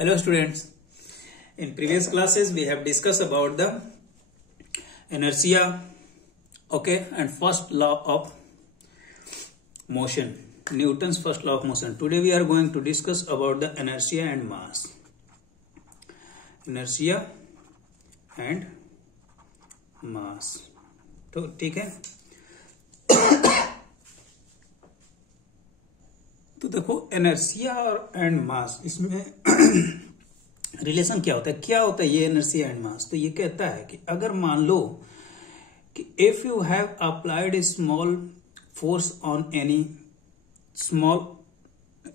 Hello students, in previous classes we have discussed about the inertia, okay, and first law of motion, Newton's first law of motion. Today we are going to discuss about the inertia and mass. Inertia and mass, तो ठीक है। तो देखो inertia और and mass, इसमें relation क्या होता है ये इनर्शिया एंड मास। तो ये कहता है कि अगर मान लो कि if you have applied a small force on any small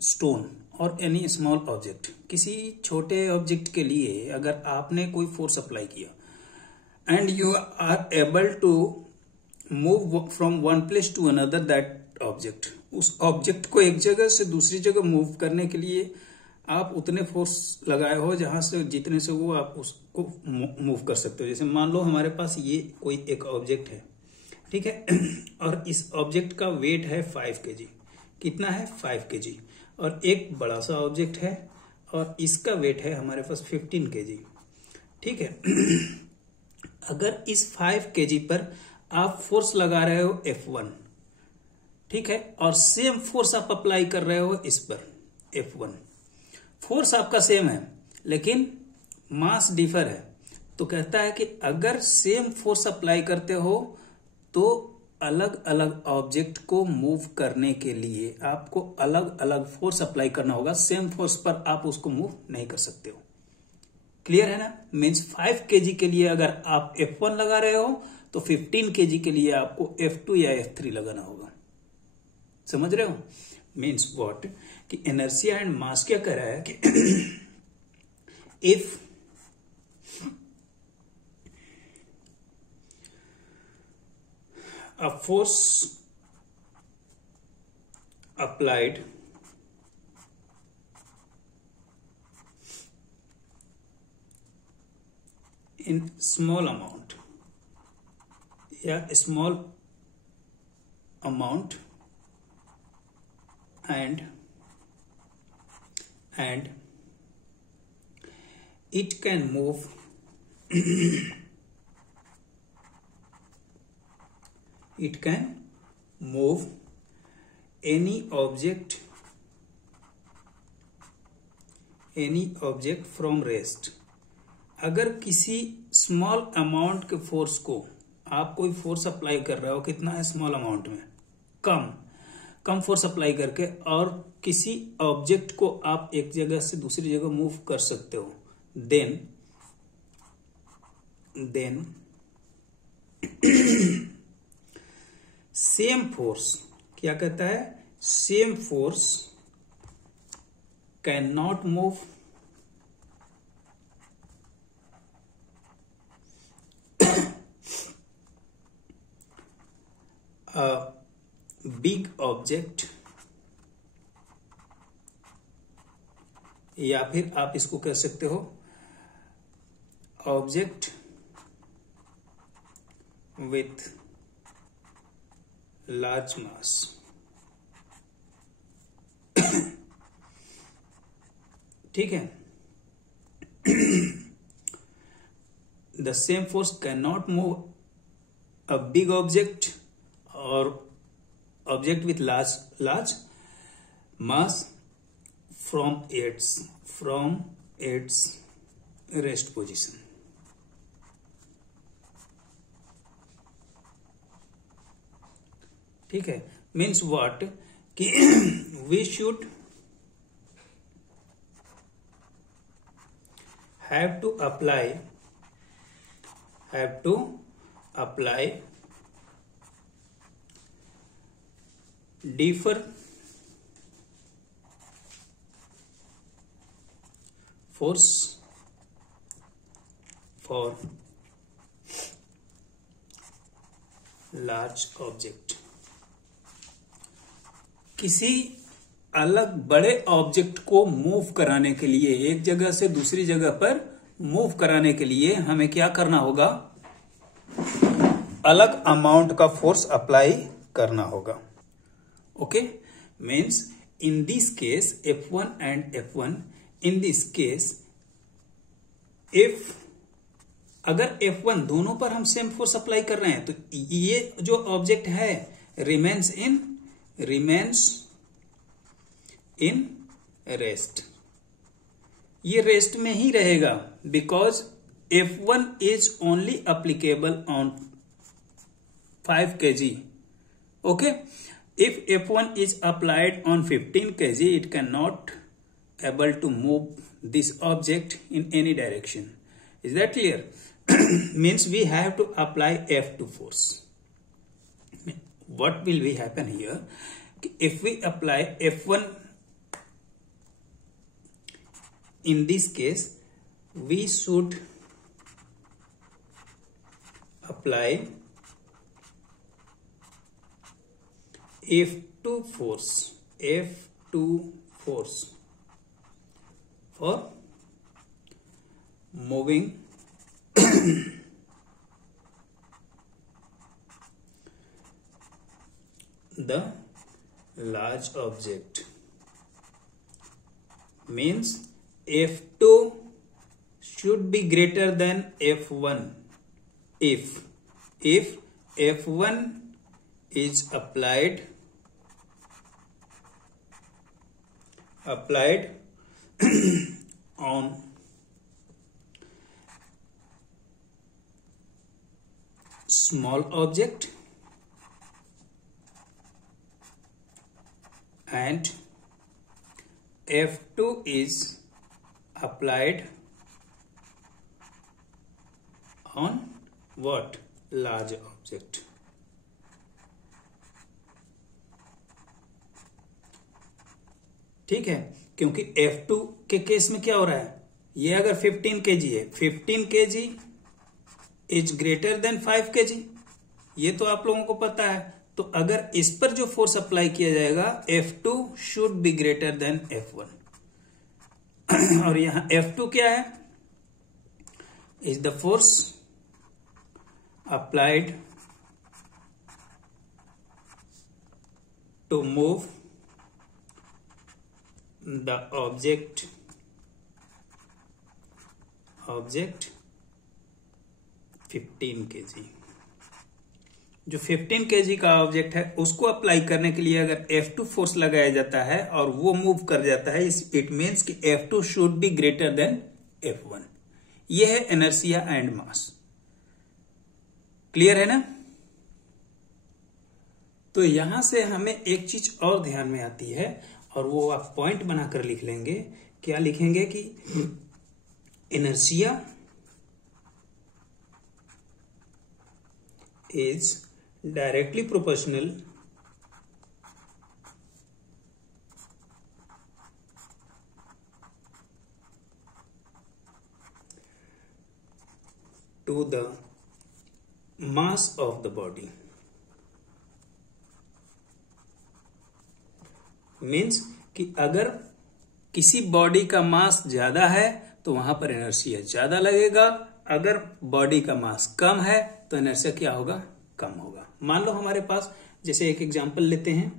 stone और एनी स्मॉल ऑब्जेक्ट, किसी छोटे ऑब्जेक्ट के लिए अगर आपने कोई फोर्स अप्लाई किया and you are able to move from one place to another that object, उस ऑब्जेक्ट को एक जगह से दूसरी जगह मूव करने के लिए आप उतने फोर्स लगाए हो जहां से जितने से वो आप उसको मूव कर सकते हो। जैसे मान लो हमारे पास ये कोई एक ऑब्जेक्ट है, ठीक है, और इस ऑब्जेक्ट का वेट है 5 kg। कितना है? 5 kg। और एक बड़ा सा ऑब्जेक्ट है और इसका वेट है हमारे पास 15 kg, ठीक है। अगर इस 5 kg पर आप फोर्स लगा रहे हो F1, ठीक है, और सेम फोर्स आप अप्लाई कर रहे हो इस पर F1, फोर्स आपका सेम है लेकिन मास डिफर है। तो कहता है कि अगर सेम फोर्स अप्लाई करते हो तो अलग अलग ऑब्जेक्ट को मूव करने के लिए आपको अलग अलग फोर्स अप्लाई करना होगा। सेम फोर्स पर आप उसको मूव नहीं कर सकते हो। क्लियर है ना? मीन्स 5 kg के लिए अगर आप F1 लगा रहे हो तो 15 kg के लिए आपको F2 या F3 लगाना होगा। समझ रहे हो? मीन्स व्हाट कि इनर्शिया एंड मास क्या कह रहा है कि if a force applied in small amount या small amount and it can move it can move any object from rest। अगर किसी स्मॉल अमाउंट के फोर्स को आप कोई फोर्स अप्लाई कर रहे हो, कितना है? स्मॉल अमाउंट में कम फोर्स अप्लाई करके, और किसी ऑब्जेक्ट को आप एक जगह से दूसरी जगह मूव कर सकते हो, देन सेम फोर्स क्या कहता है? Same force can not move a big object, या फिर आप इसको कह सकते हो ऑब्जेक्ट विथ लार्ज मास। ठीक है, the same force can not move a big object और object with large mass from its rest position. ठीक है, मीन्स व्हाट कि we should have to apply differ force for large object। किसी अलग बड़े object को मूव कराने के लिए, एक जगह से दूसरी जगह पर मूव कराने के लिए हमें क्या करना होगा? अलग अमाउंट का फोर्स अप्लाई करना होगा। Okay, means in this case F1 and F1 in this case if अगर F1 दोनों पर हम सेम फोर्स अप्लाई कर रहे हैं तो ये जो ऑब्जेक्ट है रिमेन्स इन रेस्ट, ये रेस्ट में ही रहेगा because F1 is only applicable on 5 kg. Okay, if F1 is applied on 15 kg, it cannot able to move this object in any direction. Is that clear? Means we have to apply F2 force. What will be happen here? If we apply F1, in this case, we should apply F2 force for moving the large object. Means F2 should be greater than F1 if F1 is applied on small object and F2 is applied on what? Large object. ठीक है, क्योंकि F2 के case में क्या हो रहा है, ये अगर 15 kg है, 15 kg is greater than 5 kg, ये तो आप लोगों को पता है. तो अगर इस पर जो फोर्स अप्लाई किया जाएगा F2 should be greater than F1. और यहां F2 क्या है, is the force applied to move the object 15 kg. जो 15 kg का ऑब्जेक्ट है उसको अप्लाई करने के लिए अगर F2 फोर्स लगाया जाता है और वो मूव कर जाता है, इट मीन्स कि F2 should be greater than F1. ये है इनर्शिया एंड मास. क्लियर है ना? तो यहां से हमें एक चीज और ध्यान में आती है और वो आप पॉइंट बनाकर लिख लेंगे. क्या लिखेंगे कि inertia is directly proportional to the mass of the body. Means कि अगर किसी बॉडी का मास ज्यादा है तो वहां पर इनर्शिया ज्यादा लगेगा, अगर बॉडी का मास कम है तो इनर्शिया क्या होगा, कम होगा. मान लो हमारे पास, जैसे एक एग्जांपल लेते हैं,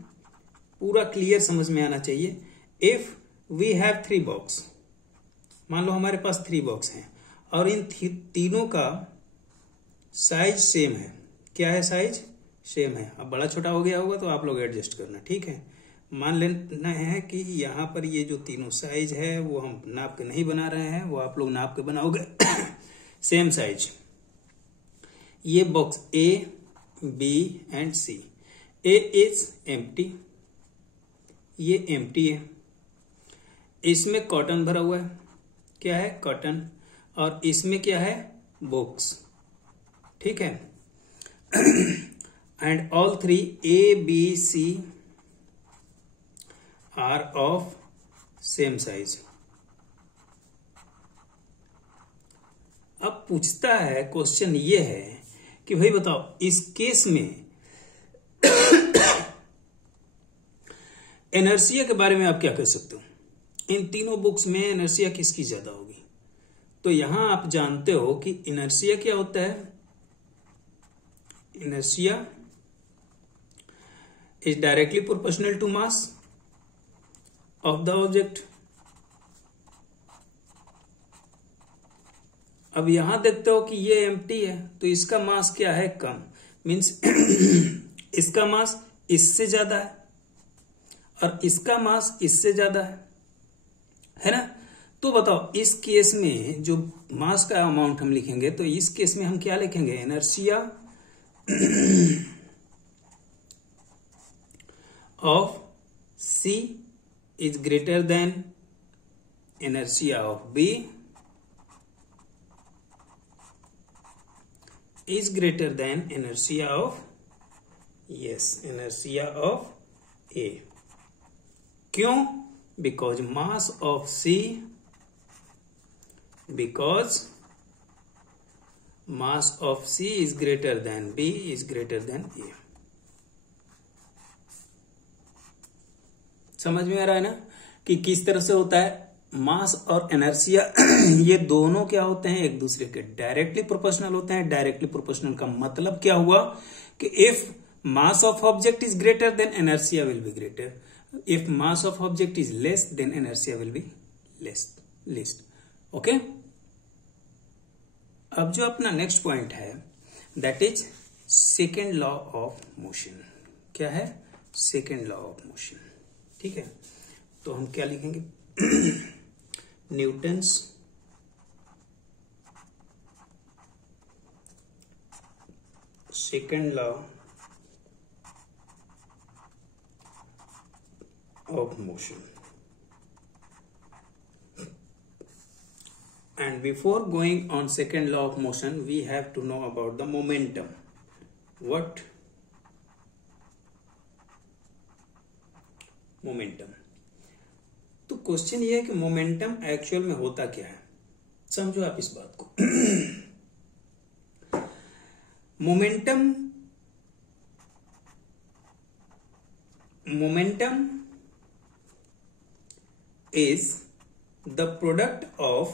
पूरा क्लियर समझ में आना चाहिए. इफ वी हैव 3 बॉक्स, मान लो हमारे पास 3 बॉक्स हैं और इन तीनों का साइज सेम है. क्या है, साइज सेम है. अब बड़ा छोटा हो गया होगा तो आप लोग एडजस्ट करना, ठीक है. मान लेना है कि यहां पर ये जो तीनों साइज है वो हम नाप के नहीं बना रहे हैं, वो आप लोग नाप के बनाओगे. Same size. ये box A, B and C. A is empty, ये एम्प्टी है. इसमें कॉटन भरा हुआ है. क्या है, कॉटन. और इसमें क्या है, बुक्स. ठीक है. And all 3 A, B, C are of same size. अब पूछता है, क्वेश्चन ये है कि भाई बताओ इस केस में इनर्शिया के बारे में आप क्या कह सकते हो. इन तीनों बुक्स में इनर्शिया किसकी ज्यादा होगी. तो यहां आप जानते हो कि इनर्शिया क्या होता है. Inertia is directly proportional to mass of the object. अब यहां देखते हो कि ये एम्प्टी है, तो इसका मास क्या है, कम, मीन्स इसका मास इससे ज्यादा है और इसका मास इससे ज्यादा है ना। तो बताओ इस केस में जो मास का अमाउंट हम लिखेंगे, तो इस केस में हम क्या लिखेंगे, inertia of C is greater than inertia of B is greater than inertia of, yes, inertia of A. क्यों? Because mass of C, because mass of C is greater than B is greater than A. समझ में आ रहा है ना कि किस तरह से होता है। मास और इनर्शिया ये दोनों क्या होते हैं, एक दूसरे के डायरेक्टली प्रोपोर्शनल होते हैं। डायरेक्टली प्रोपोर्शनल का मतलब क्या हुआ कि if mass of object is greater than inertia will be greater, if mass of object is less than inertia will be less. Okay, अब जो अपना नेक्स्ट पॉइंट है that is second law of motion. क्या है, second law of motion. ठीक है, तो हम क्या लिखेंगे, Newton's second law of motion. And before going on second law of motion, we have to know about the momentum. What? Momentum. तो question ये है कि मोमेंटम एक्चुअल में होता क्या है, समझो आप इस बात को। Momentum is the product of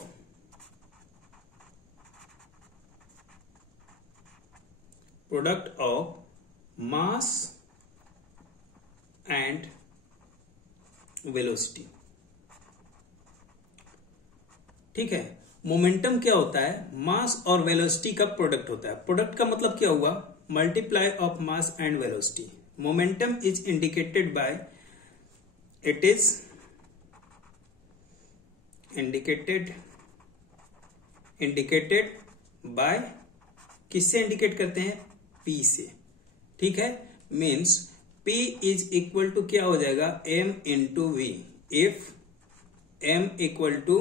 mass and velocity. ठीक है, मोमेंटम क्या होता है, मास और वेलोसिटी का प्रोडक्ट होता है। प्रोडक्ट का मतलब क्या हुआ, multiply of mass and velocity. Momentum is indicated by, it is indicated by, किससे इंडिकेट करते हैं, P से। ठीक है, means P is equal to क्या हो जाएगा, M into V। If M equal to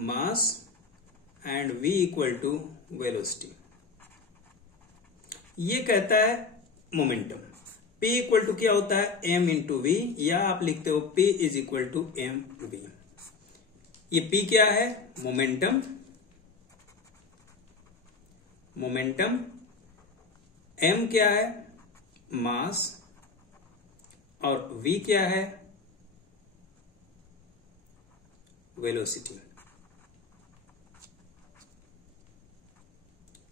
mass and V equal to velocity, ये कहता है मोमेंटम। P इक्वल टू क्या होता है, M इंटू V, या आप लिखते हो P is equal to M V। ये P क्या है, मोमेंटम। M क्या है, मास, और V क्या है, वेलोसिटी।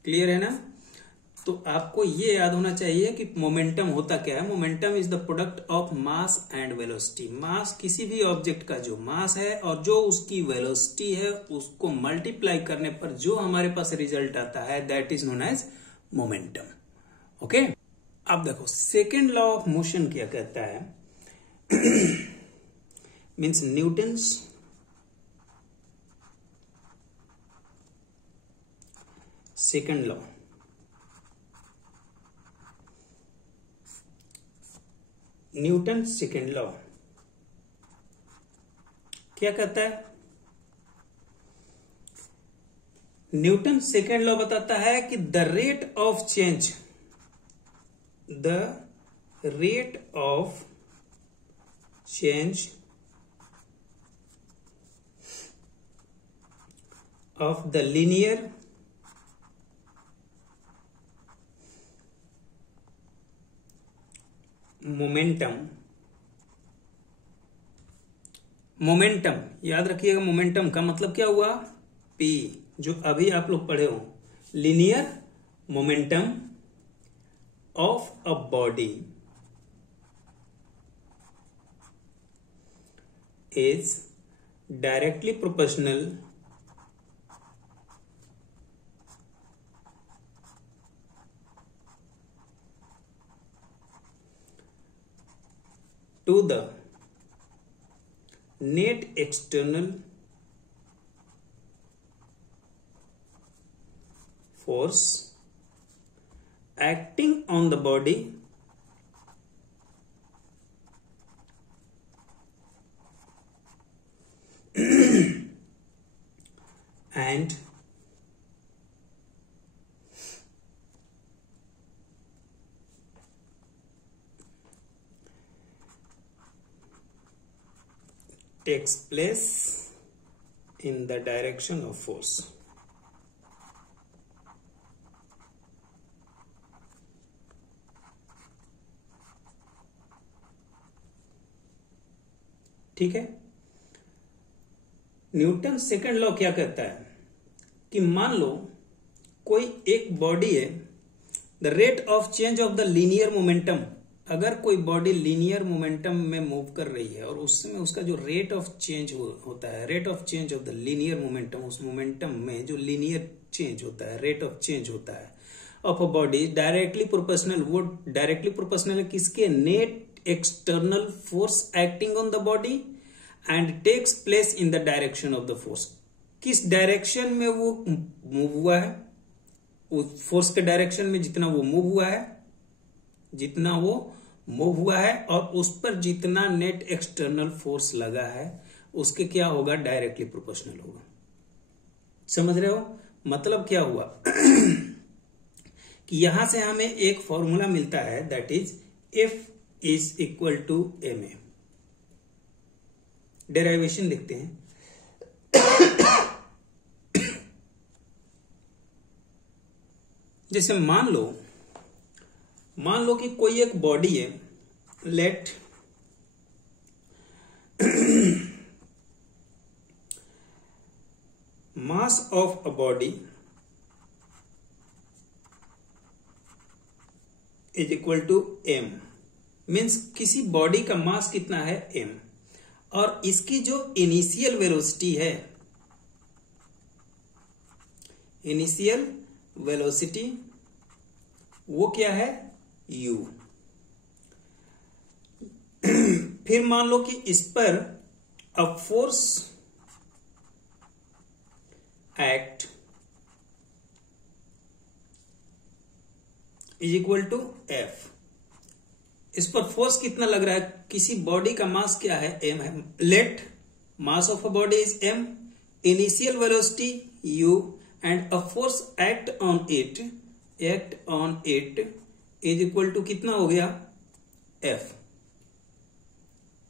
क्लियर है ना। तो आपको ये याद होना चाहिए कि मोमेंटम होता क्या है। Momentum is the product of mass and velocity. Mass किसी भी ऑब्जेक्ट का जो मास है और जो उसकी वेलोसिटी है, उसको मल्टीप्लाई करने पर जो हमारे पास रिजल्ट आता है that is known as momentum. Okay, अब देखो सेकेंड लॉ ऑफ मोशन क्या कहता है, means Newton's second law. Newton second law क्या कहता है, न्यूटन सेकेंड लॉ बताता है कि the rate of change of the linear momentum याद रखिएगा। मोमेंटम का मतलब क्या हुआ, P, जो अभी आप लोग पढ़े हो, linear momentum of a body is directly proportional to the net external force acting on the body and takes place in the direction of force. ठीक है। न्यूटन सेकंड लॉ क्या कहता है कि मान लो कोई एक बॉडी है, the rate of change of the linear momentum, अगर कोई बॉडी लीनियर मोमेंटम में मूव कर रही है और उसमें उसका जो रेट ऑफ चेंज होता है, rate of change of the linear momentum, उस मोमेंटम में जो लीनियर चेंज होता है, रेट ऑफ चेंज होता है of a body directly proportional, वो डायरेक्टली प्रोपोर्शनल है किसके? Net external force acting on the body and takes place in the direction of the force. किस डायरेक्शन में वो मूव हुआ है, उस फोर्स के डायरेक्शन में जितना वो मूव हुआ है, जितना वो मूव हुआ है और उस पर जितना नेट एक्सटर्नल फोर्स लगा है उसके क्या होगा? डायरेक्टली प्रोपोर्शनल होगा। समझ रहे हो? मतलब क्या हुआ कि यहां से हमें एक फॉर्मूला मिलता है, that is F is equal to M A. Derivation लिखते हैं। जैसे मान लो कि कोई एक बॉडी है, let mass of a body is equal to M, means किसी बॉडी का मास कितना है? एम, और इसकी जो इनिशियल वेलोसिटी है, इनिशियल वेलोसिटी वो क्या है? u। फिर मान लो कि इस पर a force act is equal to f। इस पर फोर्स कितना लग रहा है? किसी बॉडी का मास क्या है? m है। Let mass of a body is m, initial velocity u and a force act on it is equal to कितना हो गया? f।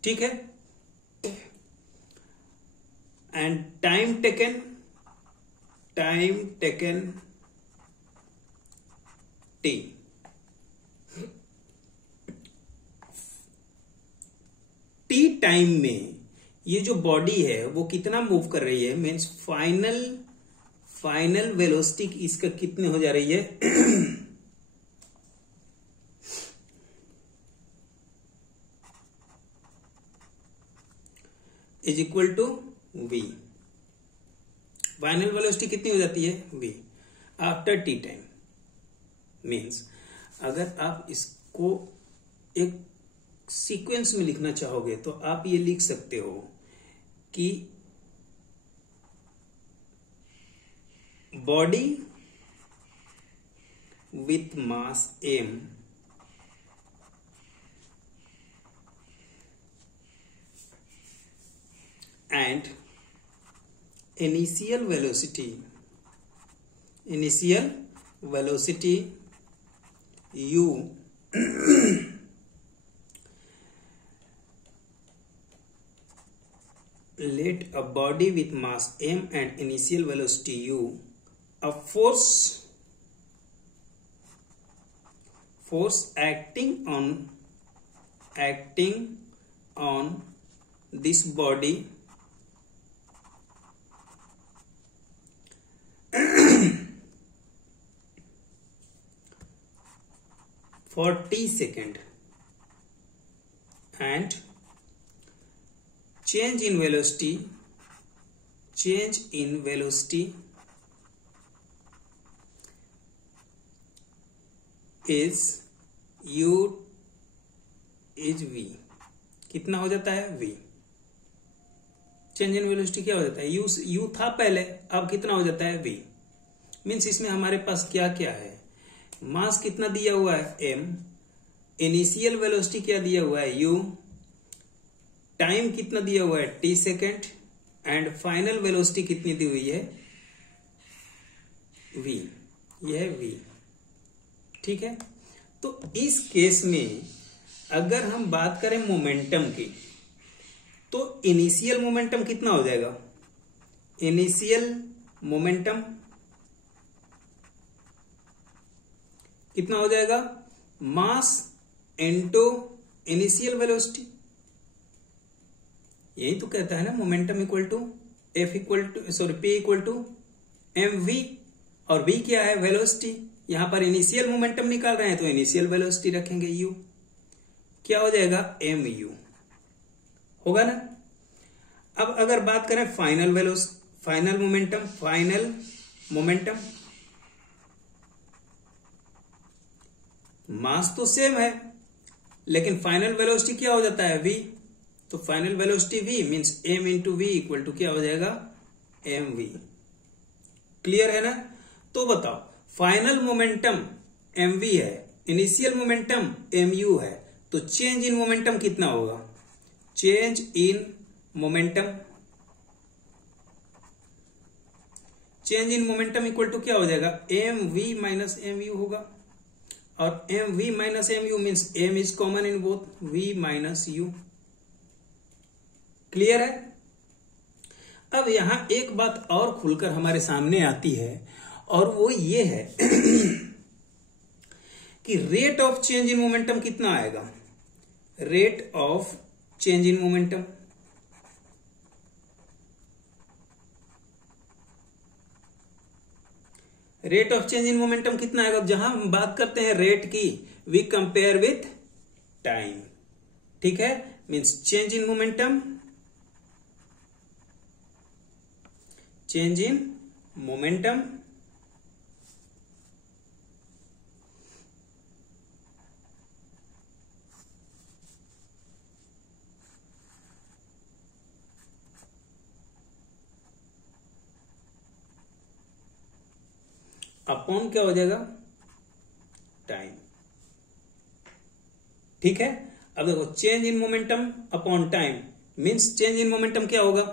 ठीक है। And time taken t। T time में ये जो बॉडी है वो कितना मूव कर रही है? मीन्स फाइनल वेलोसिटी इसका कितने हो जा रही है? Is equal to v। Final velocity कितनी हो जाती है? v after T time. Means अगर आप इसको एक सीक्वेंस में लिखना चाहोगे तो आप ये लिख सकते हो कि body with mass m and initial velocity u let a body with mass m and initial velocity u, a force acting on this body for t second and change in velocity is u is v। कितना हो जाता है v। Change in velocity क्या हो जाता है, u था पहले, अब कितना हो जाता है v। मीन्स इसमें हमारे पास क्या क्या है, मास कितना दिया हुआ है m, इनिशियल वेलोसिटी क्या दिया हुआ है u, टाइम कितना दिया हुआ है t second, and final velocity कितनी दी हुई है v, यह v। ठीक है, तो इस केस में अगर हम बात करें मोमेंटम की, तो इनिशियल मोमेंटम कितना हो जाएगा, इनिशियल मोमेंटम कितना हो जाएगा, मास इनटू इनिशियल वेलोसिटी। यही तो कहता है ना momentum equal to P equal to mv, और v क्या है वेलोसिटी। यहां पर इनिशियल मोमेंटम निकाल रहे हैं तो इनिशियल वेलोसिटी रखेंगे u, क्या हो जाएगा mu, होगा ना। अब अगर बात करें फाइनल मोमेंटम, मास तो सेम है लेकिन फाइनल वेलोसिटी क्या हो जाता है v, तो फाइनल वेलोसिटी v means m into V equal to क्या हो जाएगा mv। क्लियर है ना। तो बताओ फाइनल मोमेंटम mv है, इनिशियल मोमेंटम mu है, तो चेंज इन मोमेंटम कितना होगा, change in momentum equal to क्या हो जाएगा mv माइनस mu होगा, और mv minus mu means m is common in both v minus u। Clear है। अब यहां एक बात और खुलकर हमारे सामने आती है, और वो ये है कि rate of change in momentum कितना आएगा, rate of change in momentum, rate of change in momentum कितना आएगा। जहां हम बात करते हैं रेट की, वी कंपेयर विथ टाइम। ठीक है, means change in momentum, upon क्या हो जाएगा टाइम। ठीक है, अब देखो change in momentum upon time means change in momentum क्या होगा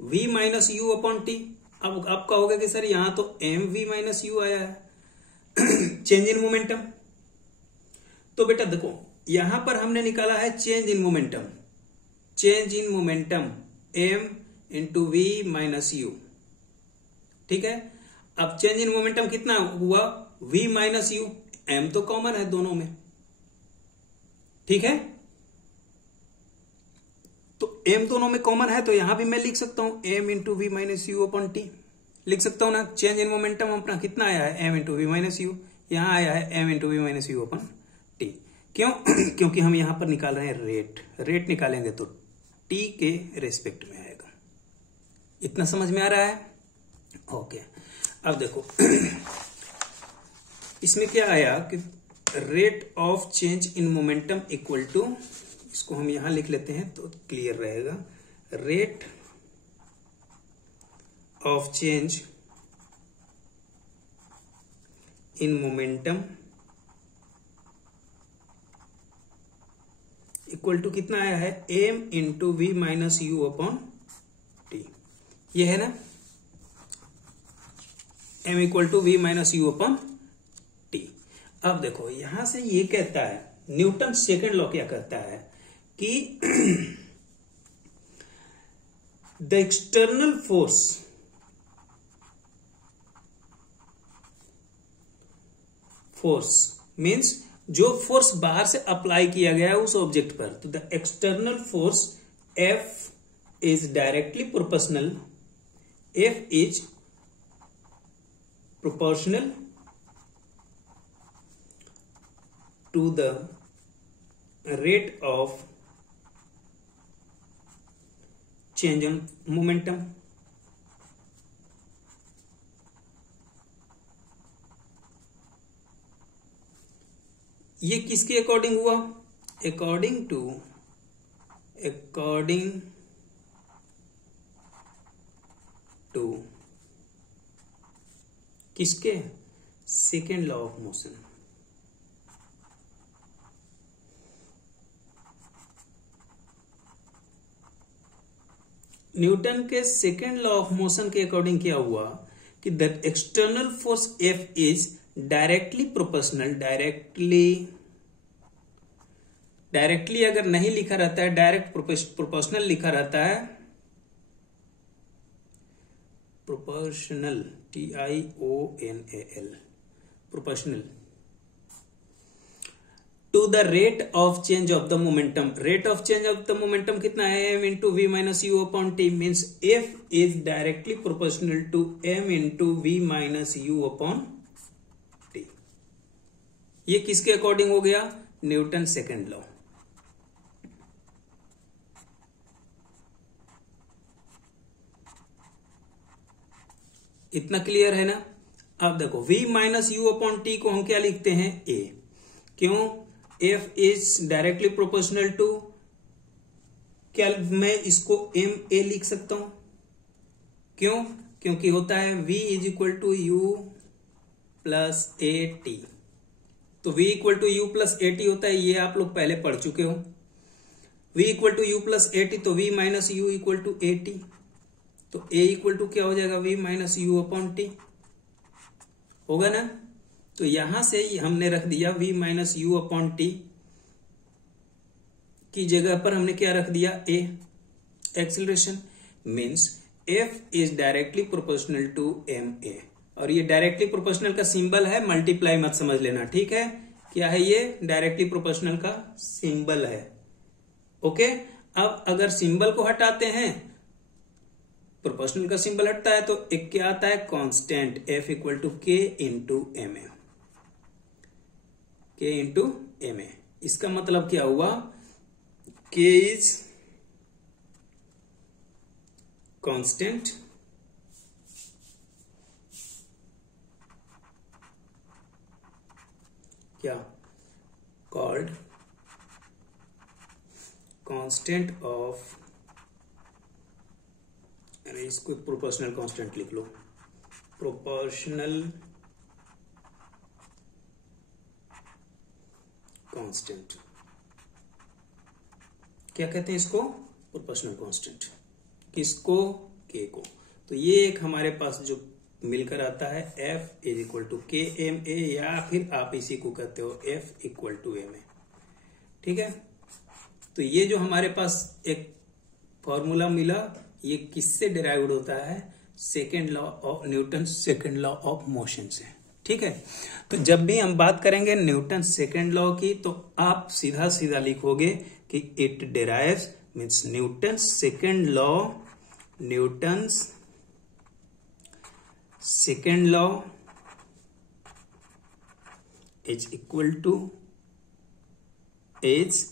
v minus U upon T. अब आप कहोगे कि सर यहां तो mv माइनस यू आया है चेंज इन मोमेंटम। तो बेटा देखो यहां पर हमने निकाला है change in momentum m into V minus U. ठीक है, अब चेंज इन मोमेंटम कितना हुआ v माइनस यू, m तो कॉमन है दोनों में। ठीक है, तो m दोनों में कॉमन है, तो यहां भी मैं लिख सकता हूं m into V minus U upon T, लिख सकता हूं ना। चेंज इन मोमेंटम अपना कितना आया है m into V minus U, यहां आया है m into V minus U upon T. क्यों क्योंकि हम यहां पर निकाल रहे हैं रेट निकालेंगे तो t के रेस्पेक्ट में आएगा। इतना समझ में आ रहा है। ओके, अब देखो इसमें क्या आया कि rate of change in momentum equal to, इसको हम यहां लिख लेते हैं तो क्लियर रहेगा, rate of change in momentum equal to कितना आया है m into V minus U upon T. ये है ना, m equal to V minus U upon T. अब देखो यहां से ये कहता है, न्यूटन सेकंड लॉ क्या कहता है कि द एक्सटर्नल फोर्स मीन्स जो फोर्स बाहर से अप्लाई किया गया है उस ऑब्जेक्ट पर, तो the external force F is directly proportional, F is proportional to the rate of change in momentum. ये किसके अकॉर्डिंग हुआ, अकॉर्डिंग टू अकॉर्डिंग टू किसके? Second law of motion. Newton के सेकेंड लॉ ऑफ मोशन के according क्या हुआ कि the external force F is directly proportional. Directly अगर नहीं लिखा रहता है, डायरेक्ट प्रोपोर्शनल लिखा रहता है, proportional TIONAL, proportional to the rate of change of the momentum. Rate of change of the momentum कितना है? m into V minus U upon T, means F is directly proportional to m into V minus U upon T. ये किसके according हो गया? Newton second law. इतना clear है ना? अब देखो v minus U upon T को हम क्या लिखते हैं? a। क्यों? F is directly proportional to, क्या मैं इसको ma लिख सकता हूं? क्यों? क्योंकि होता है v is equal to U plus A T. तो v equal to U plus A T होता है, ये आप लोग पहले पढ़ चुके हो। v equal to U plus A T, तो v minus U equal to A T, तो a इक्वल टू क्या हो जाएगा? v minus U upon T होगा ना? तो यहां से हमने रख दिया v minus U upon T की जगह पर हमने क्या रख दिया? a। Acceleration means f is directly proportional to ma। और ये डायरेक्टली प्रोपोर्शनल का सिंबल है, मल्टीप्लाई मत समझ लेना, ठीक है? क्या है ये? डायरेक्टली प्रोपोर्शनल का सिंबल है। ओके, अब अगर सिंबल को हटाते हैं, प्रोपोर्शनल का सिंबल हटता है, तो एक क्या आता है? Constant f equal to k into M A. k into M A, इसका मतलब क्या हुआ? k इज कांस्टेंट क्या? कॉल्ड कांस्टेंट ऑफ, अरे इसको प्रोपोर्शनल कांस्टेंट लिख लो, प्रोपोर्शनल कांस्टेंट। क्या कहते हैं इसको? Proportional constant. किसको? k को। तो ये एक हमारे पास जो मिलकर आता है F is equal to K M A, या फिर आप इसी को कहते हो F equal to M A, ठीक है? तो ये जो हमारे पास एक फॉर्मूला मिला, ये किससे डिराइव्ड होता है? Second law of Newton second law of motion से, ठीक है? तो जब भी हम बात करेंगे न्यूटन सेकेंड लॉ की, तो आप सीधा सीधा लिखोगे कि it derives, means Newton second law, Newton second law is equal to is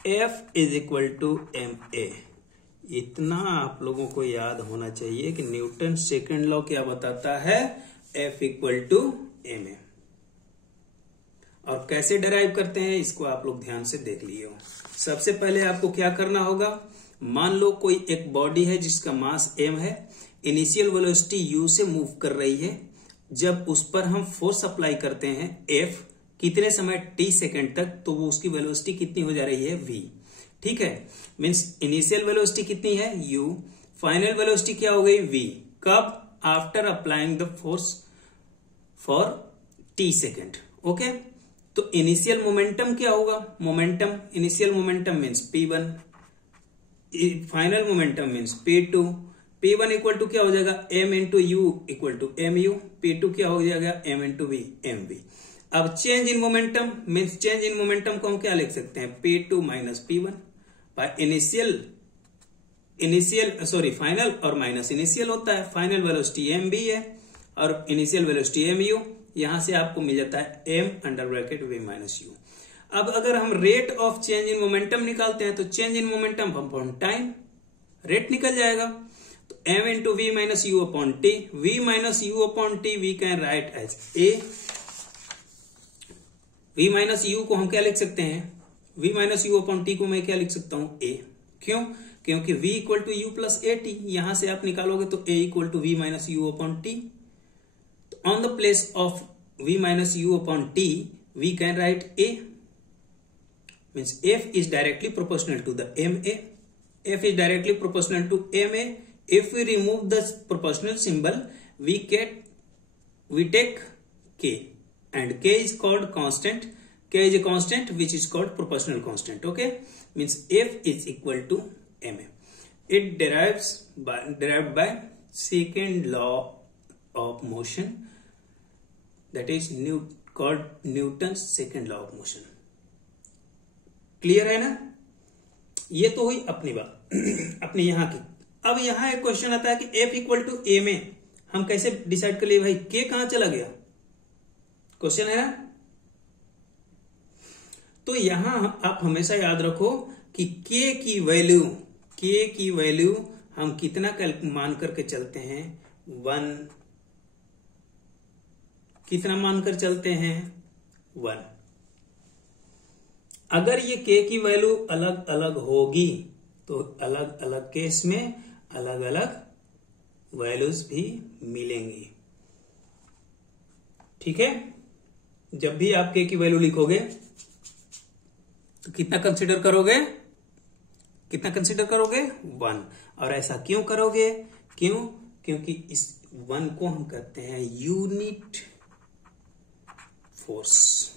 F is equal to M A. इतना आप लोगों को याद होना चाहिए कि न्यूटन सेकेंड लॉ क्या बताता है? F equal to M A. और कैसे डिराइव करते हैं इसको आप लोग ध्यान से देख लिए हो। सबसे पहले आपको क्या करना होगा? मान लो कोई एक बॉडी है जिसका मास m है, इनिशियल वेलोसिटी u से मूव कर रही है। जब उस पर हम फोर्स अप्लाई करते हैं F, कितने समय? t सेकेंड तक, तो वो उसकी वेलोसिटी कितनी हो जा रही है? v, ठीक है? मीन्स इनिशियल वेलोसिटी कितनी है? u, फाइनल वेलोसिटी क्या हो गई? v। कब? After applying the force for t second. Okay, तो इनिशियल मोमेंटम क्या होगा? Momentum, initial momentum means p1, final momentum means p2। p1 equal to क्या हो जाएगा? m into U equal to M U. p2 क्या हो जाएगा? m into V, M V. अब change in momentum means, change in momentum को हम क्या लिख सकते हैं? p2 minus p1 by final और माइनस इनिशियल होता है। फाइनल वेलोसिटी एम बी है और इनिशियल वेलोसिटी एम यू। यहां से आपको मिल जाता है m under bracket v minus U. अब अगर हम rate of change in momentum निकालते हैं, तो change in momentum upon time, rate निकल जाएगा। तो m into V minus U upon T, v minus U upon T we can write as a। v minus U को हम क्या लिख सकते हैं? v minus U upon T को मैं क्या लिख सकता हूं? a। क्यों? क्योंकि v equal to U plus A T, यहां से आप निकालोगे तो a equal to V minus U upon T. तो on the place of v minus U upon T we can write a, means f is directly proportional to the ma. F is directly proportional to ma. If we remove the proportional symbol, we take k, and k is called constant. K is a constant which is called proportional constant. Okay, means f is equal to ma. It derived by second law of motion, that is called Newton's second law of motion. Clear है ना? ये तो हुई अपनी बात अपनी यहां की। अब यहां एक क्वेश्चन आता है कि F इक्वल टू ए में हम कैसे डिसाइड कर लिए भाई, K कहां चला गया? क्वेश्चन है ना? तो यहां आप हमेशा याद रखो कि K की वैल्यू हम कितना मान करके चलते हैं? 1। कितना मानकर चलते हैं? 1। अगर ये k की वैल्यू अलग अलग होगी तो अलग अलग केस में अलग अलग वैल्यूज भी मिलेंगी। ठीक है? जब भी आप k की वैल्यू लिखोगे तो कितना कंसीडर करोगे? 1। और ऐसा क्यों करोगे? क्योंकि इस 1 को हम कहते हैं यूनिट फोर्स।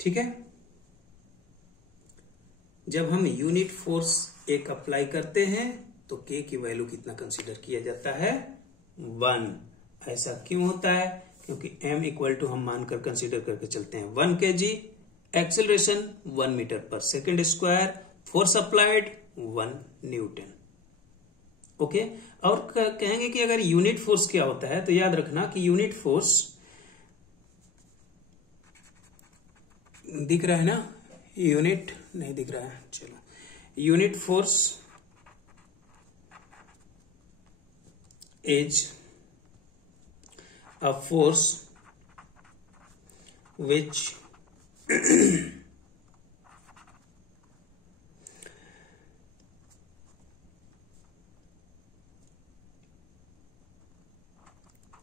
ठीक है? जब हम यूनिट फोर्स एक अप्लाई करते हैं तो k की वैल्यू कितना कंसीडर किया जाता है? 1। ऐसा क्यों होता है? क्योंकि m इक्वल टू हम मानकर कंसीडर करके चलते हैं 1 kg, एक्सेलरेशन 1 मीटर पर second square, force applied 1 Newton. Okay, और कहेंगे कि अगर यूनिट फोर्स क्या होता है तो याद रखना कि यूनिट फोर्स दिख रहा है ना? यूनिट नहीं दिख रहा है, चलो। Unit force is a force which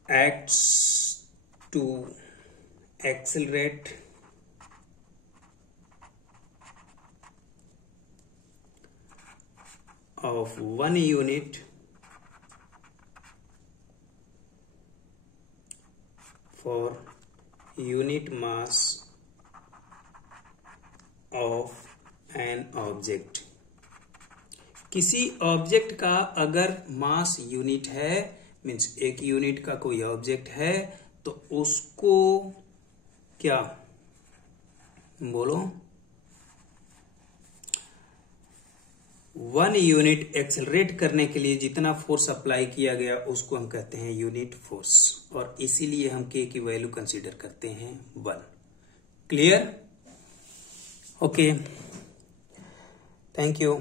acts to accelerate of 1 unit for unit mass of an object। किसी ऑब्जेक्ट का अगर मास यूनिट है, मीन्स एक यूनिट का कोई ऑब्जेक्ट है, तो उसको क्या बोलो? 1 यूनिट एक्सेलरेट करने के लिए जितना फोर्स अप्लाई किया गया उसको हम कहते हैं यूनिट फोर्स, और इसीलिए हम k की वैल्यू कंसीडर करते हैं 1। क्लियर? Okay, thank you.